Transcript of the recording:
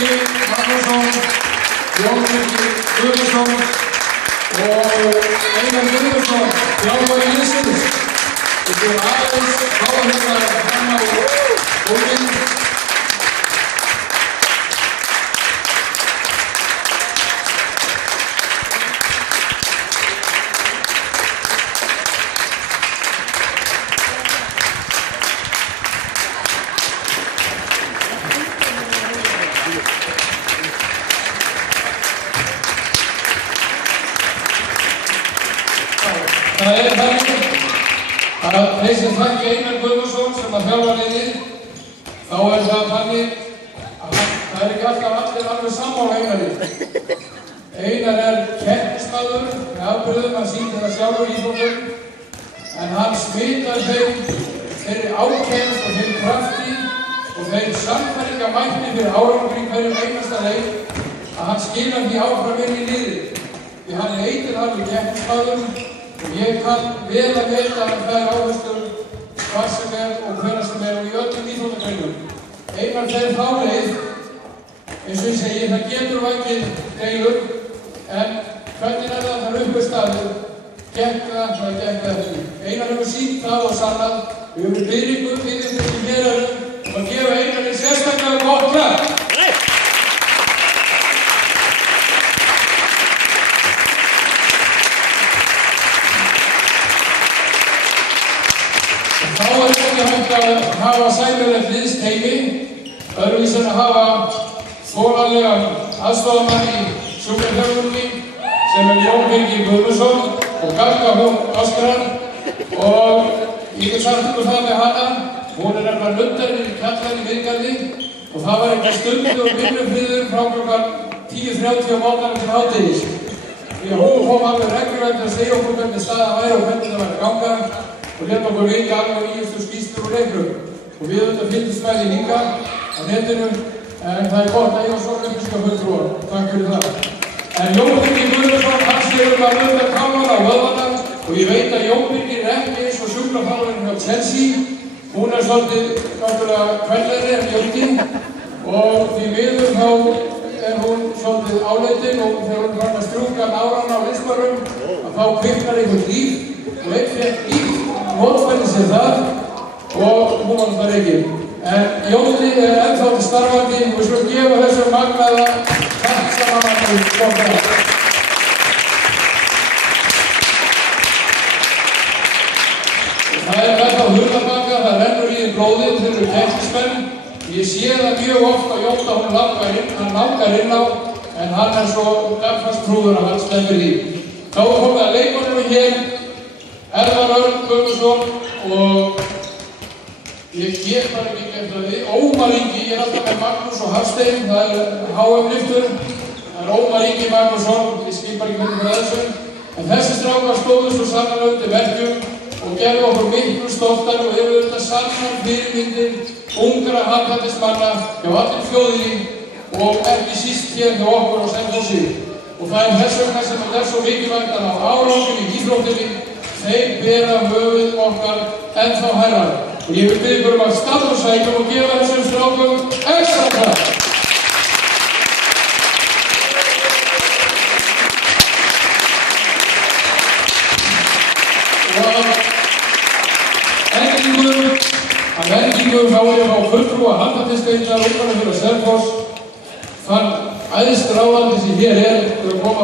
Ingi Magnússon, Jón Birgir Guðmundsson og Einar Guðmundsson, þjálfari liðsins. Við skulum aðeins fá hérna fram á gólfið. Það þannig að þeir sem þekki Einar Guðmundsson sem að þjálfa liðið, þá það þannig að það ekki alltaf allir alveg sammála Einari. Einar keppnismaður með afburðum, hann sýndi það sjálfur í íþróttum, en hann smitar þeirri ákefst og þeirri krafti og þeirri sannfæringamætti fyrir árangri í hverjum einasta leik að hann skilar því áfram inn í liðið. Því hann eitilharður keppnismaður. Ég kann vel að veita að það áherslur hvað sem og hvernig sem og í öllum íþróttagreinum. Einar þeirri þá leið, eins og ég segi, það getur vakið deilur, en hvernig það þar uppi staðið, gekk það gekk ekki. Einar hefur sýnt það og sannað, við höfum byrjingu fyrir þessi hérarum og að gefa Einari sérstaklega gott klapp. Þá ekki hægt að hafa sæmilegt liðsteymi, öðruvísi en að hafa þolanlegan aðstoðarmann í sjúkraþjálfuninni sem Jón Birgir Guðmundsson og Garga hún Áskarar og ég get sagt ykkur það með hana, hún nefnilega nuttarinn í kjallarinn í Miðgarði og það var eitthvað stundu og vinnufriður frá klukkan 10:30 á morgnanum til hádegis. Því að hún kom alveg reglulega að segja okkur hvernig staðan væri og hvernig það væri að ganga og leta okkur vita alveg nýjustu skýrslur og reglur. Og við fylgdumst með því líka á netinu, en það gott að ég á svona upplýsingafulltrúar. Takk fyrir það. En Jón Birgir Guðmundsson, hans hefur að nöfna kálfana og vöðvana og ég veit að Jón Birgir ekki eins og sjúkraþjálfarinn hjá Chelsea. Hún svolítið náttúrulega kvenlegri en Jörgi og því miður þá hún svolítið áleitin og þegar hún fann að strjúka nárana á liðsmönnum að þá kviknar einhvern líf og einn fékk líf. Mótfæli sér það og hún var það ekki. En Jóni ennþá til starfandi og við skulum gefa þessum magnaða takksamanni gott rætt. Það ennþá hurðarbaka, það rennur í blóðið, þeir eru keppnismenn. Ég sé það mjög oft á Jóni að hún langar inn á, en hann svo fast trúður að hann stemmir í. Þá komið að leikunum hér Elvar Örn Guðmundsson og ég get bara ekki eftir því. Ómar Ingi, ég alltaf með Magnús og Hafstein, það HM-lyftur. Það Ómar Ingi Magnússon, ég skil bara ekki hvernig fyrir þessu. En þessi strákar stóðu svo sannarlega undir verkjum og gerðu okkur miklu stoltar og hefur þetta sannar fyrirmyndir ungra handkvæmnismanna hjá allir þjóðinni og ekki síst hér hjá okkur á Selfossi. Og það þess vegna sem þetta svo mikilvægt að á árangri í íþróttinni þeir bera höfuð okkar ennþá hærra. Og ég vil biðja ykkur að standa og sækja og gefa þessum strákum extra kraft. Og að endingu þá ég á fulltrúa handkvæmnisdeildar ungmenna fyrir Selfoss. Þann æðstráðandi sem hér til að koma